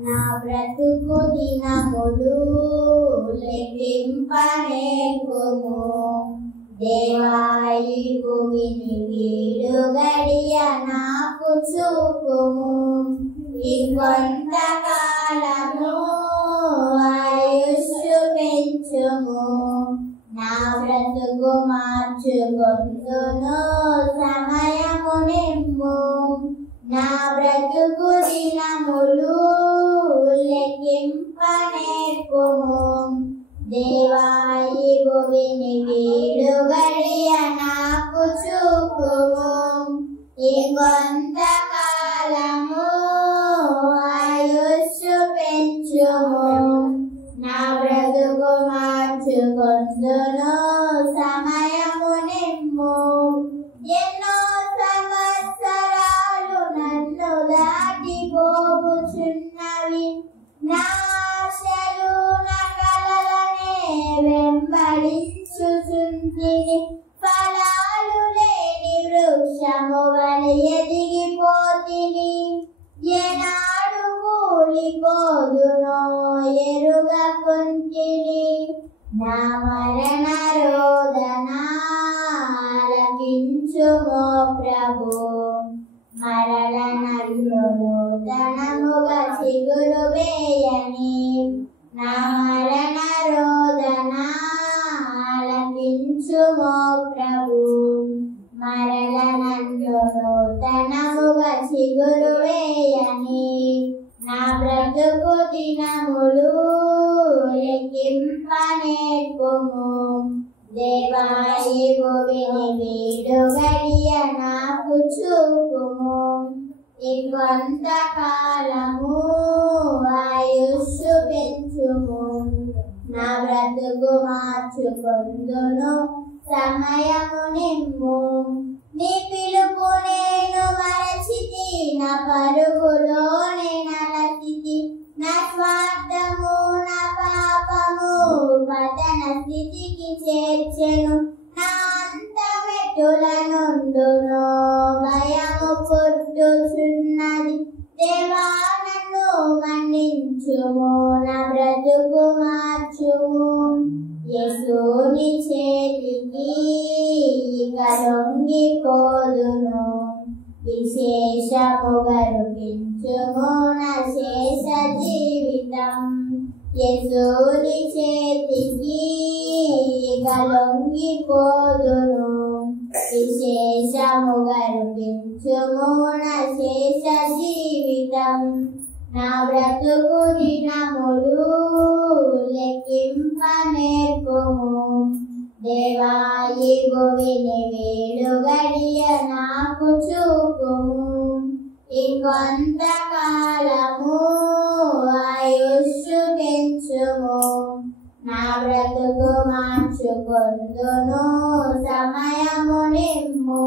నా బ్రతుకు దినములు లెక్కింపనేర్పుము. దేవా ఈ భూమిని వీడు గడియ నాకు చూపుము. ఇంకొంతకాలము ఆయుష్షు పెంచుము. నా బ్రతుకు మార్చుకొందును సమయము నిమ్ము. నా బ్రతుకు దినములు లెక్కింపనేర్పుము. దేవా ఈ భూమిని వీడు గడియ నాకు చూపుము. ఇంకొంతకాలము ఆయుష్షు పెంచుము. నా బ్రతుకు మార్చుకొందును సమయము నిమ్ము. ఎన్నో సంవత్సరాలు నన్ను దాటిపోవుచున్నవి. నా ఆశలు నా కలలనే వెంబడించుచుంటిని. ఫలాలు లేని వృక్షము వలె ఎదిగిపోతిని. ఏనాడు కూలిపోదునో ఎరుగకుంటిని. నా మరణ రోదన ఆలకించుమో ప్రభు. మరల నన్ను నూతనముగా చిగురు వేయని. నా మరణ రోదన ఆలకించుమో ప్రభు. మరల నన్ను నూతనముగా చిగురు వేయని. నా బ్రతుకు దినములు లెక్కింపనేర్పుము. దేవా ఈ భూమిని వీడు గడియ నాకు చూపుము. ఇంకొంతకాలము ఆయుష్షు పెంచుము. నా బ్రతుకు మార్చుకొందును సమయము నిమ్ము. నీ పిలుపు నేను మరచితి. నా పరుగులోనే నలచితి. నా స్వార్థము నా పాపము పతన స్థితికి చేర్చెను. నా అంతమెటుల నుండునో భయము పుట్టుచున్నది. దేవా నన్ను మన్నించుము. నా బ్రతుకు మార్చుము. యేసుని చేతికి ఇక లొంగిపోదును. విశేషముగా రూపించుము నా శేష జీవితం. యేసుని చేతికి ఇక లొంగిపోదును. విశేషముగా రూపించుము నా శేష జీవితం. నా బ్రతుకు దినములు లెక్కింపనేర్పుము. దేవా ఈ భూమిని వీడు గడియ నాకు చూపుము. ఇంకొంతకాలము ఆయుష్షు పెంచుము. నా బ్రతుకు మార్చుకొందును సమయము నిమ్ము.